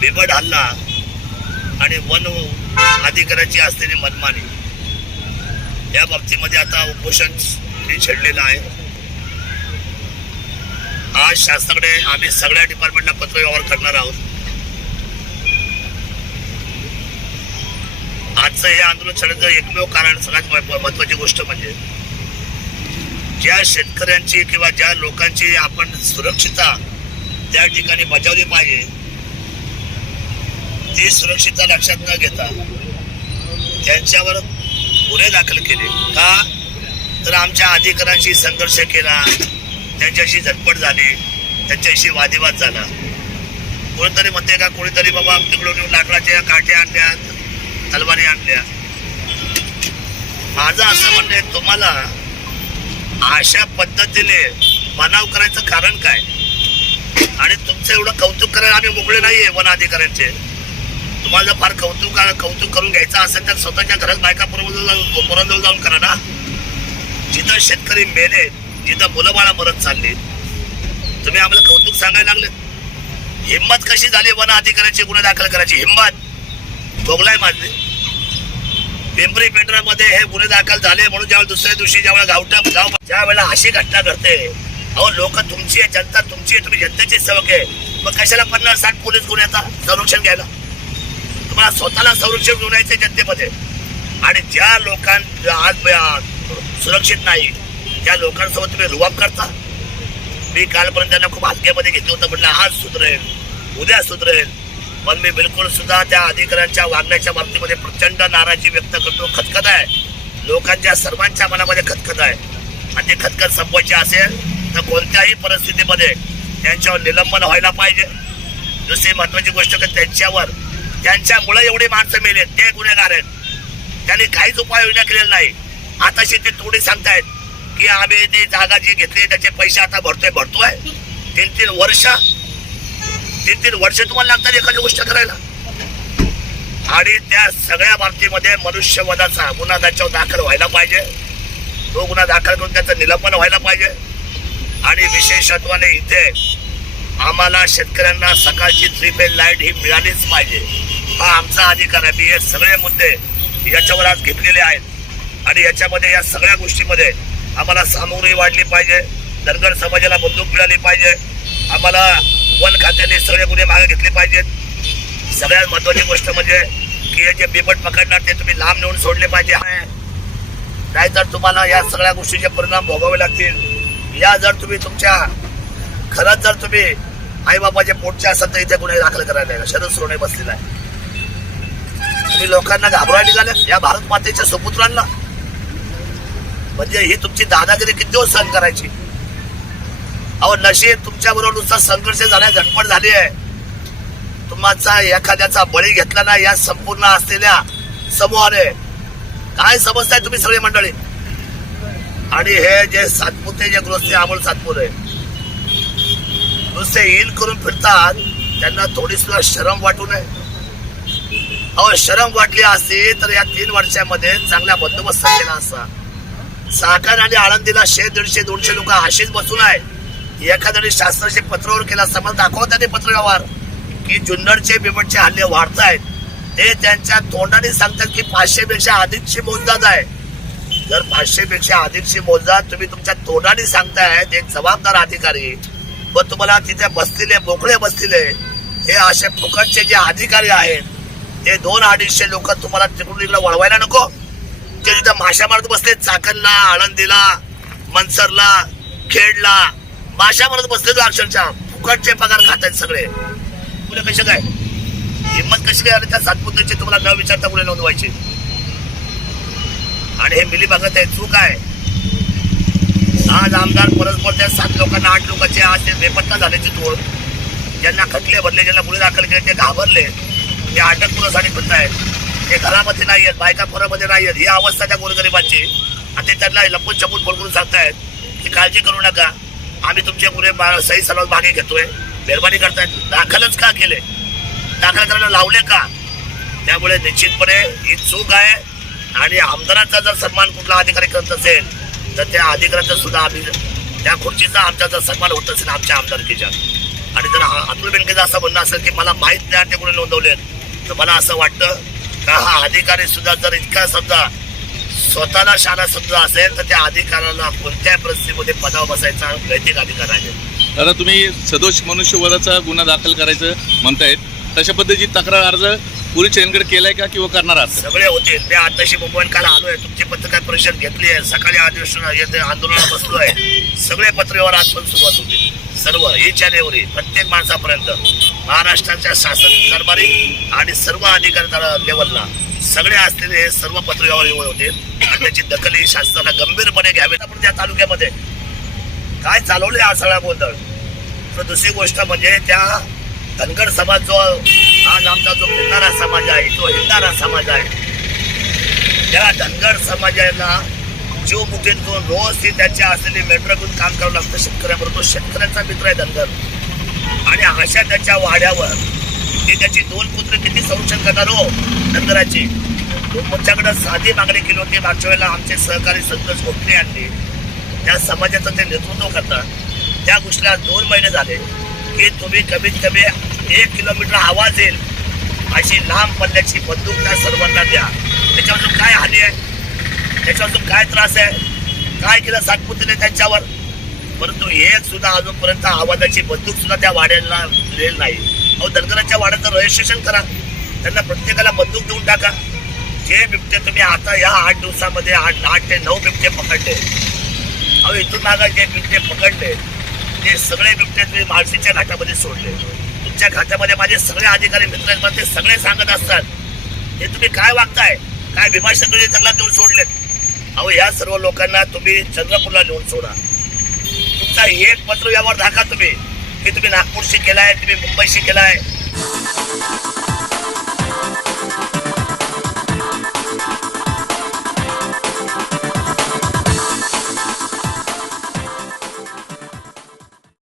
बेबड हल्ला आणि वन हो अधिकाऱ्याची असलेली मनमानी. या बाबतीमध्ये आता उपोषण हे छेडलेलं आहे. आज शासनाकडे आम्ही सगळ्या डिपार्टमेंटला पत्रव्यवहार करणार आहोत. आजचं हे आंदोलन छेडण्याचं एकमेव कारण सगळ्यात महत्वाची गोष्ट म्हणजे ज्या शेतकऱ्यांची किंवा ज्या लोकांची आपण सुरक्षितता त्या ठिकाणी बजावली पाहिजे ती सुरक्षितता लक्षात न घेता त्यांच्यावर गुन्हे दाखल केले. का? तर आमच्या अधिकाऱ्यांशी संघर्ष केला त्यांच्याशी झटपट झाली त्यांच्याशी वादिवाद झाला. कोणीतरी म्हणते का कोणीतरी बाबा तिकडून येऊन लाकडाच्या काठ्या आणल्या तलवारी आणल्या? माझं असं म्हणणं आहे तुम्हाला अशा पद्धतीने बनाव करायचं कारण काय? आणि तुमचं एवढं कौतुक करायला आम्ही मोकळे नाहीये वन अधिकाऱ्यांचे. तुम्हाला जर फार कौतुक कौतुक करून घ्यायचं असेल तर स्वतःच्या घरात बायका जाऊन पोरांजवळ जाऊन करा ना. जिथं शेतकरी मेले जिथं मुलं बाळा मरत चालले. तुम्ही आम्हाला कौतुक सांगायला लागले. हिंमत कशी झाली वन अधिकाऱ्याची गुन्हे दाखल करायची? हिंमत. भोगलाय माझे पिंपरी पेंढरामध्ये हे गुन्हे दाखल झाले म्हणून ज्यावेळेला दुसऱ्या दिवशी ज्यावेळेला गावठा गाव ज्या वेळेला अशी घटना घडते. अहो लोक तुमची आहे जनता तुमची आहे तुम्ही जनतेचे सेवक आहे. मग कशाला पन्नास साठ पोलीस गुन्ह्याचा संरक्षण घ्यायला. तुम्हाला स्वतःला संरक्षण घेऊन जनतेमध्ये. आणि ज्या लोकां आज सुरक्षित नाही त्या लोकांसोबत तुम्ही रुवाब करता. मी कालपर्यंत त्यांना खूप हलक्यामध्ये घेतलं होतं म्हटलं आज सुधरेल उद्या सुधरेल. पण मी बिलकुल सुद्धा त्या अधिकाऱ्यांच्या वागण्याच्या बाबतीमध्ये प्रचंड नाराजी व्यक्त करतो खतखत आहे. लोकांच्या सर्वांच्या मनामध्ये खतखत आहे. आणि ते खतखत संपवायची असेल तर कोणत्याही परिस्थितीमध्ये त्यांच्यावर निलंबन व्हायला पाहिजे. दुसरी महत्वाची गोष्ट की त्यांच्यावर त्यांच्यामुळे एवढी माणसं मेले ते गुन्हेगार आहेत. त्यांनी काहीच उपाययोजना केलेला नाही. आताशी ते थोडी सांगतायत की आम्ही ती जागा जी घेतली त्याचे पैसे आता भरतोय भरतोय. तीन तीन वर्ष तीन तीन वर्ष तुम्हाला लागतात एखादी गोष्ट करायला. आणि त्या सगळ्या बाबतीमध्ये मनुष्यवधाचा गुन्हा त्याच्यावर दाखल व्हायला पाहिजे. तो गुन्हा दाखल करून त्याचं निलंबन व्हायला पाहिजे. आणि विशेषत्वाने इथे आम्हाला शेतकऱ्यांना सकाळची थ्री फेज लाइट ही मिळालीच पाहिजे. हा आमचा अधिकार आहे. मी हे सगळे मुद्दे याच्यावर आज घेतलेले आहेत. आणि याच्यामध्ये या सगळ्या गोष्टीमध्ये आम्हाला सामुग्री वाढली पाहिजे. धनगर समाजाला बंदूक मिळाली पाहिजे. आम्हाला वन खात्याने सगळे गुन्हे मागे घेतले पाहिजेत. सगळ्यात महत्वाची गोष्ट म्हणजे की हे जे बिबट पकडणार ते तुम्ही लांब नेऊन सोडले पाहिजे. नाहीतर तुम्हाला या सगळ्या गोष्टीचे परिणाम भोगावे लागतील. या जर तुम्ही तुमच्या खरंच जर तुम्ही आई बाबाच्या पोटचे असाल तर इथे गुन्हे दाखल करायला शरद शरद नाही बसलेला आहे तुम्ही लोकांना घाबरायला झालं या भारत मातेच्या सुपुत्रांना. म्हणजे ही तुमची दादागिरी किती दिवस सहन करायची? अहो नशीब तुमच्या बरोबर नुसता संघर्ष झाला झटपट झाली आहे. तुमचा एखाद्याचा बळी घेतला ना या संपूर्ण असलेल्या समूहाने. काय समजताय तुम्ही सगळे मंडळी? आणि हे जे सातपुते जे गृहस्थे अमोल सातपुते नुसते इन करून फिरतात त्यांना थोडी सुद्धा शरम वाटू नये. अहो शरम वाटली असती तर या तीन वर्षामध्ये चांगला बंदोबस्त केला असता साखर आणि आळंदीला शे दीडशे दोनशे लोक अशीच बसून आहे एखाद्याने शास्त्राचे पत्रावर केला समज मला दाखवता पत्रव्यवहार. की जुन्नरचे बिबटचे हल्ले वाढत आहेत ते त्यांच्या तोंडाने सांगतात की पाचशे पेक्षा अधिकची मोजदाद आहे. जर पाचशे पेक्षा अधिकची मोजदाद तुम्ही तुमच्या तोंडाने सांगताय एक जबाबदार अधिकारी. व तुम्हाला तिथे बसलेले मोकळे बसलेले हे असे फुकटचे जे अधिकारी आहेत ते दोन अडीचशे लोक तुम्हाला तिकडून इकडे वळवायला नको. ते तिथं माशा मारत बसले चाकणला आळंदीला मनसरला खेडला. माशा मारत बसले तो हो अक्षरशः फुकटचे पगार खात आहेत सगळे. मुलं कसे काय? हिंमत कशी काय आली? त्या सातपुतेची तुम्हाला न विचारता पुढे नोंदवायची. आणि हे मिली बघत आहे चूक आहे. आज आमदार परस्पर त्या सात लोकांना आठ लोकांचे आज ते बेपत्ता झाल्याची तोड ज्यांना खटले भरले ज्यांना गुन्हे दाखल केले ते घाबरले. हे अटकसाठी फिरत आहेत ते घरामध्ये नाही आहेत बायका पोरामध्ये नाही आहेत. ही अवस्था त्या गोरगरिबांची आणि ते त्यांना लपून छपून फोन सांगतायत की काळजी करू नका. आम्ही तुमचे मुले मा- सही सलामत मागे घेतोय. मेहरबानी करतायत. दाखलच का केले? दाखल करायला लावले का? त्यामुळे निश्चितपणे ही चूक आहे. आणि आमदारांचा जर सन्मान कुठला अधिकारी करत असेल तर त्या अधिकाऱ्याचा सुद्धा आम्ही त्या खुर्चीचा आमचा जर सन्मान होत असेल आमच्या आमदारकीच्या. आणि जर अतुल बेनकेचं असं म्हणणं असेल की मला माहीत नाही आणि ते कुठे नोंदवले तर मला असं वाटतं का हा अधिकारी सुद्धा जर इतका समजा स्वतःला शाळा समजा असेल तर त्या अधिकाऱ्याला कोणत्याही परिस्थितीमध्ये पदावर बसायचा नैतिक अधिकार आहे? दादा तुम्ही सदोष मनुष्यवधाचा गुन्हा दाखल करायचं म्हणतायत. तशा पद्धतीची तक्रार अर्ज पोलीस स्टेशनकडे केलाय का किंवा करणार आहात? सगळे होते. मी आताशी मुंबईत काल आलोय. तुमची पत्रकार परिषद घेतली आहे. सकाळी अधिवेशन येते आंदोलनाला बसलोय. सगळे पत्रव्यवहार आजपासून सुरुवात होती सर्व अँड एव्हरी प्रत्येक माणसापर्यंत. महाराष्ट्राच्या शासन दरबारी आणि सर्व अधिकारी लेवलला. सगळे असलेले हे सर्व पत्रव्यवहार येऊन होते. आणि त्याची दखल ही शासनाला गंभीरपणे घ्यावी आपण त्या तालुक्यामध्ये काय चालवले हा सगळा गोंधळ? तर दुसरी गोष्ट म्हणजे त्या धनगर समाज जो आज आमचा जो फिरणारा समाज आहे तो हिंडणारा समाज आहे. त्या धनगर समाजाला जीव मुठीत घेऊन रोज ती त्याच्या असलेली मेट्रो घेऊन काम करावं लागतं. शेतकऱ्याबरोबर तो शेतकऱ्याचा मित्र आहे धनगर आणि अशा त्याच्या वाड्यावर ते त्याची दोन पुत्र किती संरक्षण करणार हो? धनगराची तुमच्याकडे साधी मागणी केली होती. मागच्या वेळेला आमचे सहकारी संतोष गोखले यांनी त्या समाजाचं ते नेतृत्व करतात. त्या गोष्टीला दोन महिने झाले की तुम्ही कमीत कमी एक किलोमीटर आवाज येईल अशी लांब पल्ल्याची बंदूक त्या सर्वांना द्या. त्याच्यापासून काय हानी आहे? त्याच्यापासून काय त्रास आहे? काय केलं सातपुतीने त्यांच्यावर? परंतु एक सुद्धा अजूनपर्यंत आवाजाची बंदूक सुद्धा त्या वाड्याला दिलेली नाही. अहो धनगराच्या वाड्याचं रजिस्ट्रेशन करा. त्यांना प्रत्येकाला बंदूक देऊन टाका. जे बिबटे तुम्ही आता या आठ दिवसामध्ये आठ आठ ते नऊ बिबटे पकडले. अहो इथून मागा जे बिबटे पकडले ते सगळे बिबटे तुम्ही माळशीच्या घाटामध्ये सोडले. तुमच्या घाटामध्ये माझे सगळे अधिकारी मित्र आहेत, ते सगळे सांगत असतात. हे तुम्ही काय वागताय? काय भीमाशंकरजी जंगलात देऊन सोडलेत? अहो या सर्व लोकांना तुम्ही चंद्रपूरला नेऊन सोडा. तुमचा एक पत्र व्यवहार दाखवा तुम्ही. की तुम्ही नागपूरशी केलाय तुम्ही मुंबईशी केलाय.